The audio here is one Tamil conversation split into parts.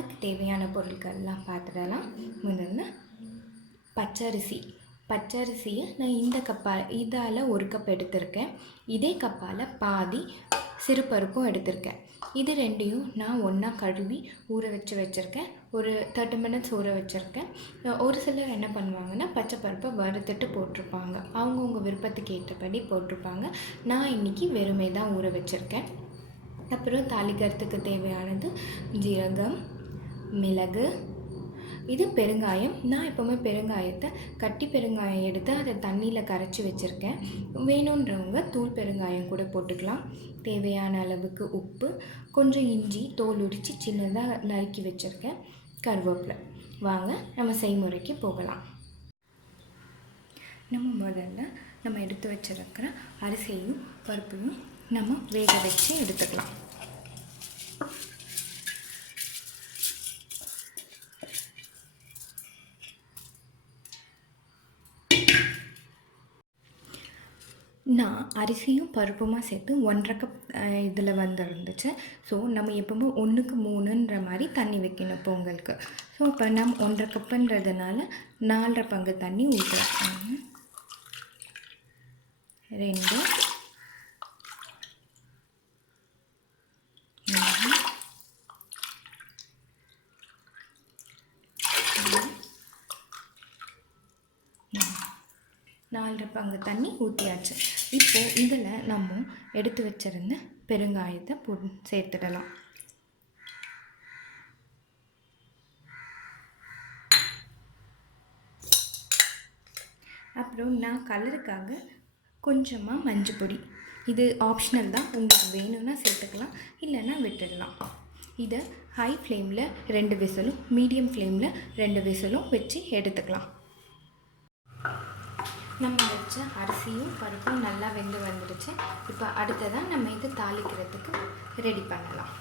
அதுக்கு தேவையான பொருட்கள்லாம் பார்த்துடலாம். முதல்ல பச்சரிசியை நான் இந்த இதால் 1 கப் எடுத்திருக்கேன். இதே கப்பால் பாதி சிறுபருப்பும் எடுத்திருக்கேன். இது ரெண்டையும் நான் ஒன்றா கழுவி ஊற வச்சுருக்கேன். ஒரு 30 மினிட்ஸ் ஊற வச்சுருக்கேன். ஒரு சிலர் என்ன பண்ணுவாங்கன்னா பச்சை பருப்பை வறுத்துட்டு போட்டிருப்பாங்க. அவங்கவுங்க விருப்பத்துக்கு ஏற்றபடி போட்டிருப்பாங்க. நான் இன்றைக்கி வெறுமே தான் ஊற வச்சுருக்கேன். அப்புறம் தாளிக்கிறதுக்கு தேவையானது ஜீரகம், மிளகு, இது பெருங்காயம். நான் எப்போவுமே பெருங்காயத்தை கட்டி பெருங்காயம் எடுத்து அதை தண்ணியில் கரைச்சி வச்சுருக்கேன். வேணுன்றவங்க தூள் பெருங்காயம் கூட போட்டுக்கலாம். தேவையான அளவுக்கு உப்பு, கொஞ்சம் இஞ்சி தோல் உரித்து சின்னதாக நறுக்கி வச்சுருக்கேன், கருவேப்பிலை. வாங்க நம்ம செய்முறைக்கு போகலாம். நம்ம எடுத்து வச்சுருக்கிற அரிசியையும் பருப்பையும் நம்ம வேக வச்சு எடுத்துக்கலாம். நான் அரிசியும் பருப்புமா சேர்த்து 1.5 கப் இதில் வந்துருந்துச்சு. ஸோ நம்ம எப்போவுமே 1க்கு 3ன்ற மாதிரி தண்ணி வைக்கணும் பொங்கலுக்கு. ஸோ இப்போ நம்ம 1.5 கப்புன்றதுனால 4.5 பங்கு தண்ணி ஊற்றுறேன். 2, 4 பங்கு தண்ணி ஊற்றியாச்சு. இப்போது இதில் நம்ம எடுத்து வச்சுருந்த பெருங்காயத்தை சேர்த்துடலாம். அப்புறம் நான் கலருக்காக கொஞ்சமாக மஞ்சள் பொடி, இது ஆப்ஷனல் தான், உங்களுக்கு வேணும்னா சேர்த்துக்கலாம், இல்லைன்னா விட்டுடலாம். இதை ஹை ஃப்ளேமில் 2 விசிலும் மீடியம் ஃப்ளேமில் 2 விசிலும் வச்சு எடுத்துக்கலாம். நம்ம வச்ச அரிசியும் பருப்பும் நல்லா வெந்து வந்துடுச்சு. இப்போ அடுத்ததான் நம்ம இது தாளிக்கிறதுக்கு ரெடி பண்ணலாம்.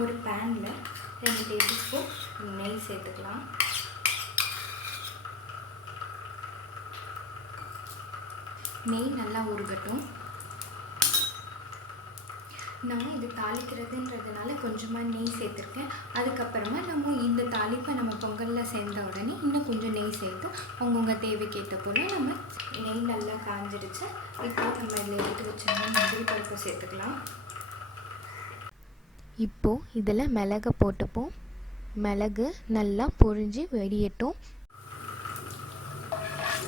ஒரு பேனில் 2 டேபிள் ஸ்பூன் நெய் சேர்த்துக்கலாம். நெய் நல்லா உருகட்டும். நான் இது தாளிக்கிறதுன்றதுனால கொஞ்சமாக நெய் சேர்த்துருக்கேன். அதுக்கப்புறமா நம்ம இந்த தாளிப்பை நம்ம பொங்கலில் சேர்ந்த உடனே இன்னும் கொஞ்சம் நெய் சேர்த்து அவங்கவுங்க தேவைக்கேற்ற போல் நம்ம நெய் நல்லா காஞ்சிடுச்சு. இப்போ நம்ம இதில் எடுத்து வச்சோம்னா முந்திரி பருப்பை சேர்த்துக்கலாம். இப்போது இதில் மிளகை போட்டுப்போம். மிளகு நல்லா பொரிஞ்சு வெடியட்டும்.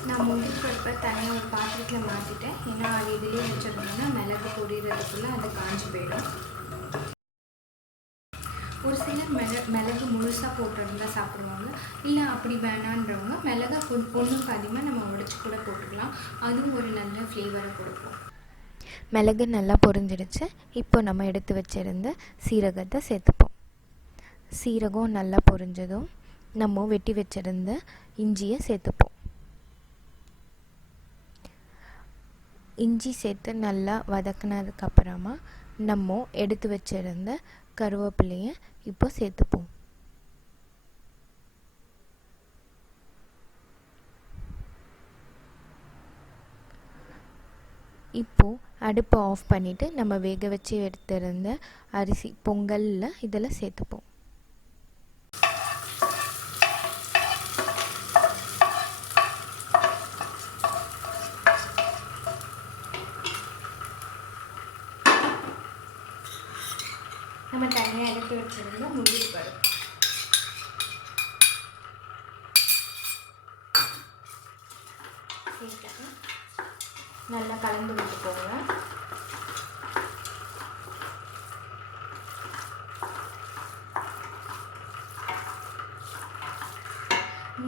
நான் முந்திரி பருப்பை தனியாக ஒரு பாத்திரத்தில் மாற்றிட்டேன். ஏன்னா அது இதுலேயே வச்சிருந்தோம்னா மிளகு பொரிகிறதுக்குள்ளே அது காஞ்சி போயிடும். ஒரு சிலர் மிளகு முழுசாக போட்டிருந்தா சாப்பிடுவாங்க. இல்லை அப்படி வேணான்றவங்க மிளகா ஒன்றுக்கு அதிகமாக நம்ம உடைச்சி கூட போட்டுக்கலாம். அதுவும் ஒரு நல்ல ஃப்ளேவரை கொடுக்கும். மிளகு நல்லா பொரிஞ்சிடுச்சு. இப்போ நம்ம எடுத்து வச்சுருந்த சீரகத்தை சேர்த்துப்போம். சீரகம் நல்லா பொரிஞ்சதும் நம்ம வெட்டி வச்சுருந்த இஞ்சியை சேர்த்துப்போம். இஞ்சி சேர்த்து நல்லா வதக்கினதுக்கப்புறமா நம்ம எடுத்து வச்சுருந்த கருவேப்பிலையை இப்போ சேர்த்துப்போம். இப்போது அடுப்பை ஆஃப் பண்ணிவிட்டு நம்ம வேக வச்சு எடுத்திருந்த அரிசி பொங்கலில் இதில் சேர்த்துப்போம். நம்ம தனியாக எடுத்து வச்சுருந்த முந்திரி பருப்பு சேர்த்துட்டு நல்லா கலந்து விட்டுக்கோங்க.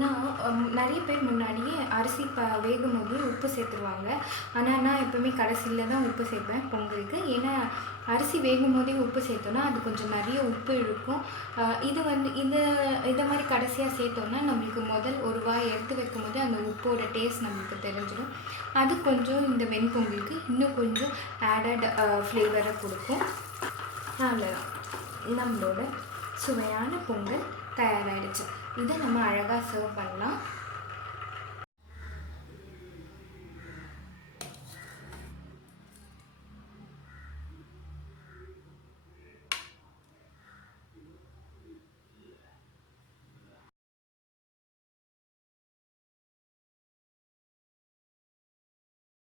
நான் நிறைய பேர் முன்னாடியே அரிசி வேகும் போது உப்பு சேர்த்துருவாங்க. ஆனால் நான் எப்போவுமே கடைசியில் தான் உப்பு சேர்ப்பேன் பொங்கலுக்கு. ஏன்னா அரிசி வேகும் போதே உப்பு சேர்த்தோன்னா அது கொஞ்சம் நிறைய உப்பு இழுக்கும். இதை மாதிரி கடைசியாக சேர்த்தோன்னா நம்மளுக்கு முதல் ஒரு வாய் எடுத்து வைக்கும் போது அந்த உப்போட டேஸ்ட் நம்மளுக்கு தெரிஞ்சிடும். அது கொஞ்சம் இந்த வெண்பொங்கலுக்கு இன்னும் கொஞ்சம் ஆடட் ஃப்ளேவரை கொடுக்கும். அவ்வளோதான், நம்மளோட சுவையான பொங்கல் தயாராகிடுச்சு. இதை நம்ம அழகாக சர்வ் பண்ணலாம்.